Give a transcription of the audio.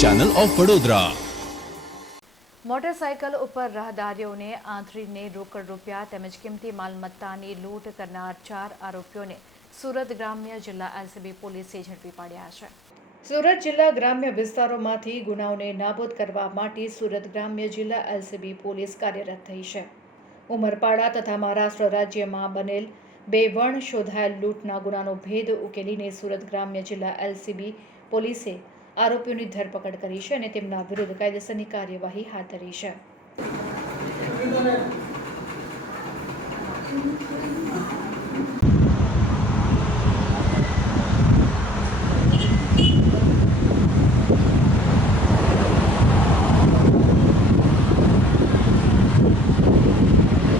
Channel of Vadodara motorcycle ઉપર રાહદારીઓને આંતરીને રોકડ રૂપિયા તેમજ કિંમતી માલમત્તાની લૂંટ કરનાર ચાર આરોપીઓને સુરત ગ્રામ્ય જિલ્લા એલસીબી પોલીસે ઝડપી પાડ્યા છે. સુરત જિલ્લા ગ્રામ્ય વિસ્તારોમાંથી ગુનાઓને નાબૂદ કરવા માટે સુરત ગ્રામ્ય જિલ્લા એલસીબી પોલીસ કાર્યરત થઈ છે. ઉમરપાડા તથા મહારાષ્ટ્ર રાજ્યમાં બનેલ બે વણ શોધાયેલ લૂંટના ગુનાનો ભેદ ઉકેલીને સુરત ગ્રામ્ય જિલ્લા એલસીબી પોલીસે આરોપીઓની ધરપકડ કરી છે અને તેમના વિરુદ્ધ કાયદેસરની કાર્યવાહી હાથ ધરી છે.